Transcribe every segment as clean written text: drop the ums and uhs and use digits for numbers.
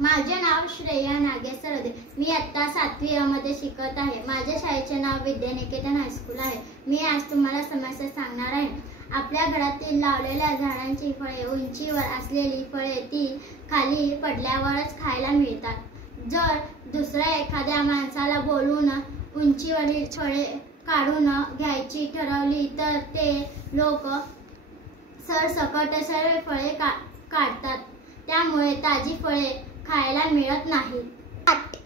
माझे नाव श्रेया नागेश सरदे। मी आता 7वी मध्ये शिकत आहे। माझ्या शाळेचे नाव विद्यानिकेतन हायस्कूल आहे। मी आज तुम्हाला समस्या सांगणार आहे। आपल्या घरातील लावलेल्या झाडांची फळे, उंचीवर असलेली फळे ती खाली पडल्यावरच खायला मिळतात। जर दुसऱ्या एखाद्या माणसाला बोलून उंचीवरील फळे काढून घ्यायची ठरवली तर ते लोक सरसकट सर्व फळे काढतात। त्यामुळे ताजी फळे खायला मिळत नाहीत।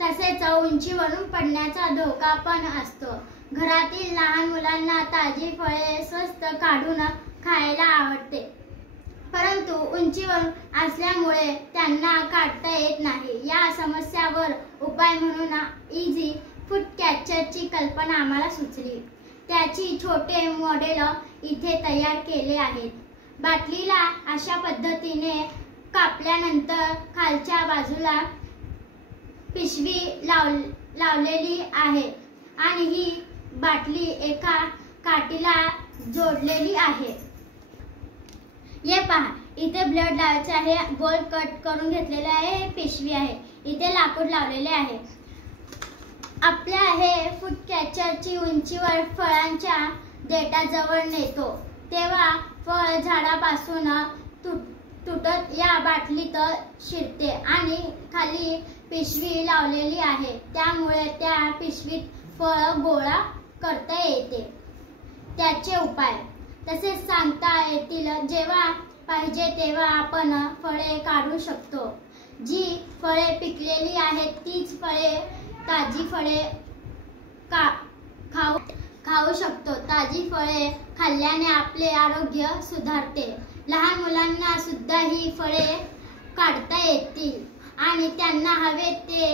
तसेच उंचीवरून पडण्याचा धोका पण असतो। घरातील लहान मुलांना ताजी फळे स्वस्त काढून खायला आवडते, परंतु उंचीवर असल्यामुळे त्यांना काढता येत नाही। या समस्यावर उपाय म्हणून इझी फूड कॅचरची कल्पना आम्हाला सुचली। त्याची छोटे मॉडेल इथे तयार केले आहेत। बाटलीला अशा पद्धतीने कापल्यानंतर खालच्या बाजूला पिशवी लावलेली आहे आणि ही बाटली एका काठीला जोडलेली आहे। हे पहा, इथे ब्लेड लावायचे आहे, गोल कट करून घेतलेले आहे, पिशवी आहे, इथे लाकूड लावलेले आहे। आपल्या हे फूड कॅचरची उंचीवर फळांच्या देठाजवळ नेतो तेव्हा फळ झाडापासून तुटत या बाटलीत शिरते आणि खाली पिशवी लावलेली आहे, त्यामुळे त्या पिशवीत फळ गोळा करता येते। त्याचे उपाय तसेच सांगता येतील। जेव्हा पाहिजे तेव्हा आपण फळे काढू शकतो। जी फळे पिकलेली आहेत तीच फळे ताजी फळे खाऊ शकतो। ताजी फळे खाल्ल्याने आपले आरोग्य सुधारते। लहान मुलांना सुद्धा ही फळे काढता येतील आणि त्यांना हवे ते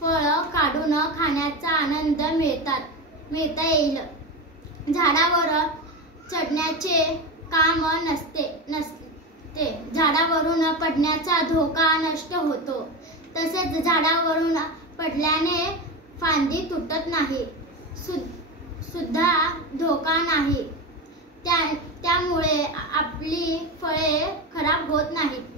फळ काढून खाण्याचा आनंद मिळता येईल। झाडावर चढण्याचे काम नसते, झाडावरून पडण्याचा धोका नष्ट होतो। तसेच झाडावरून पडल्याने फांदी तुटत नाही, सुद्धा धोका नाही। त्यामुळे आपली फळे खराब होत नाहीत।